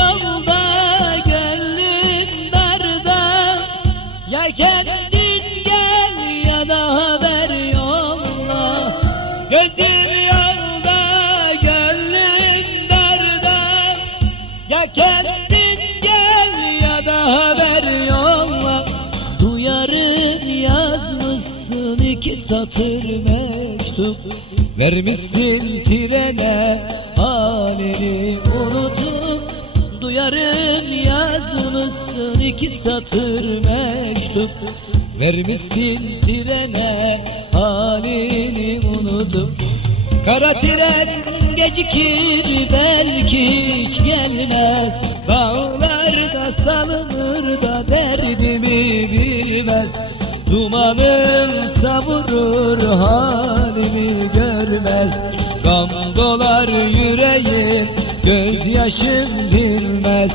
yolda gönlüm darda, ya kendin gel ya da haber yolla. Gözüm yolda gönlüm darda, ya kendin gel ya da haber yolla. Duyarım yazmışsın 2 satır mektup, vermişsin trene halini unutup. Duyarım yazmışsın 2 satır mektup, vermişsin trene halini unutup. Kara tren gecikir belki hiç gelmez, dağlarda salınır da derdimi bilmez. Dumanım savurur halimi görmez, gam dolar yüreğim gözyaşım bilmez.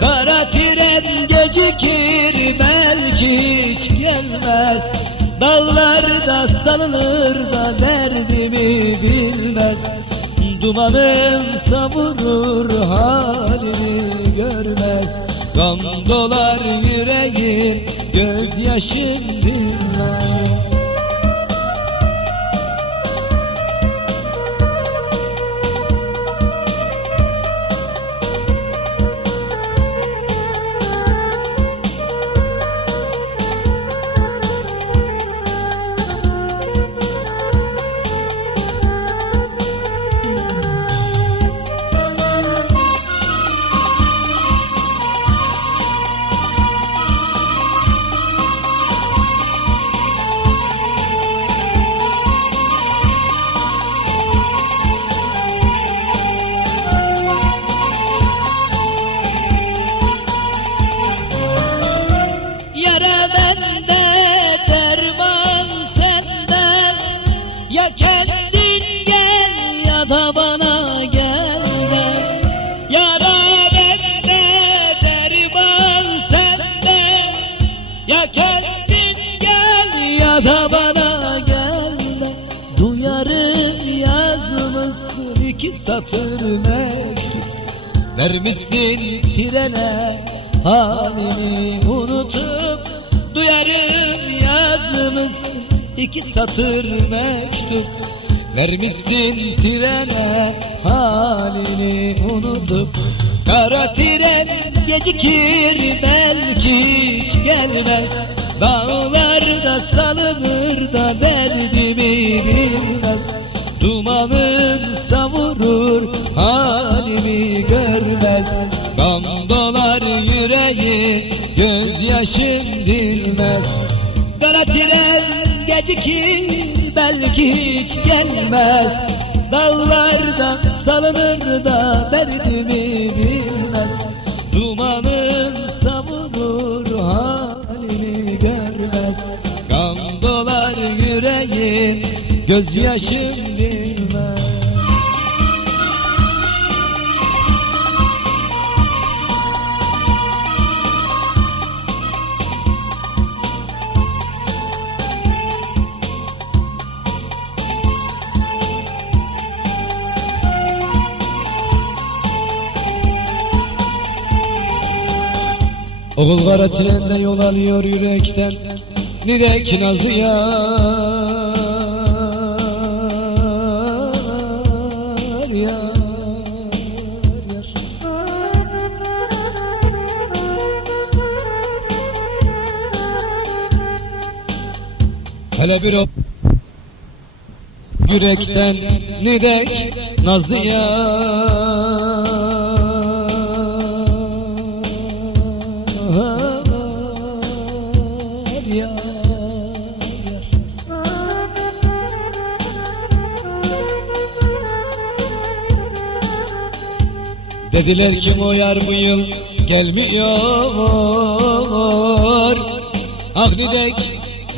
Kara tren gecikir belki hiç gelmez, dağlarda salınır da derdimi bilmez. Dumanım savurur halimi görmez, gam dolar yüreğim gözyaşım bilmez. Ya kendin gel ya da bana gelme. Yara bende, derman sende. Ya kendin gel ya da bana gelme. Duyarım yazmışsın 2 satır mektup, vermişsin trene halini unutup. Duyarım yazmışsın 2 satır mektup, vermişsin trene halini unutup. Kara tren gecikir belki hiç gelmez, dağlarda salınır da derdimi bilmez. Dumanın savurur halimi görmez, gam dolar yüreği gözyaşım dinmez. Kara tren gecikir belki hiç gelmez, dağlarda salınır da derdimi bilmez. Dumanın savurur halimi görmez, gam dolar yüreği gözyaşım bilmez. Oğul kara trende yol alıyor yürekten, nidek nazlı yar, yar, yar. Hele bir o yürekten nidek nazlı yar. Dediler ki o yar bu yıl gelmiyor, ah nidek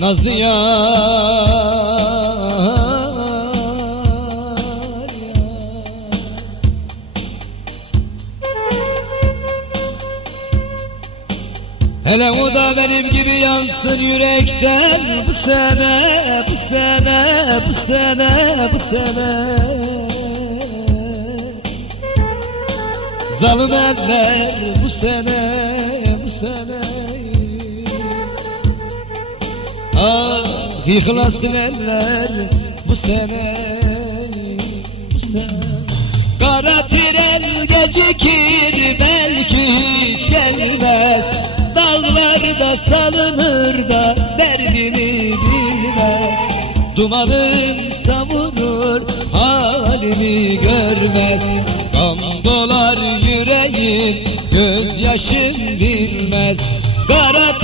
nazlı yar. Hele o da benim gibi yansın yürekten bu sene, bu sene, bu sene, bu sene. zalim eller bu sene, bu sene. Ah ihlaslı eller bu sene, bu sene. Kara tren gecikir belki hiç gelmez, dağlarda salınır da derdini bilmez. Dumanın savunur halimi görmez, gam dolar yüreğim gözyaşım bilmez. Kara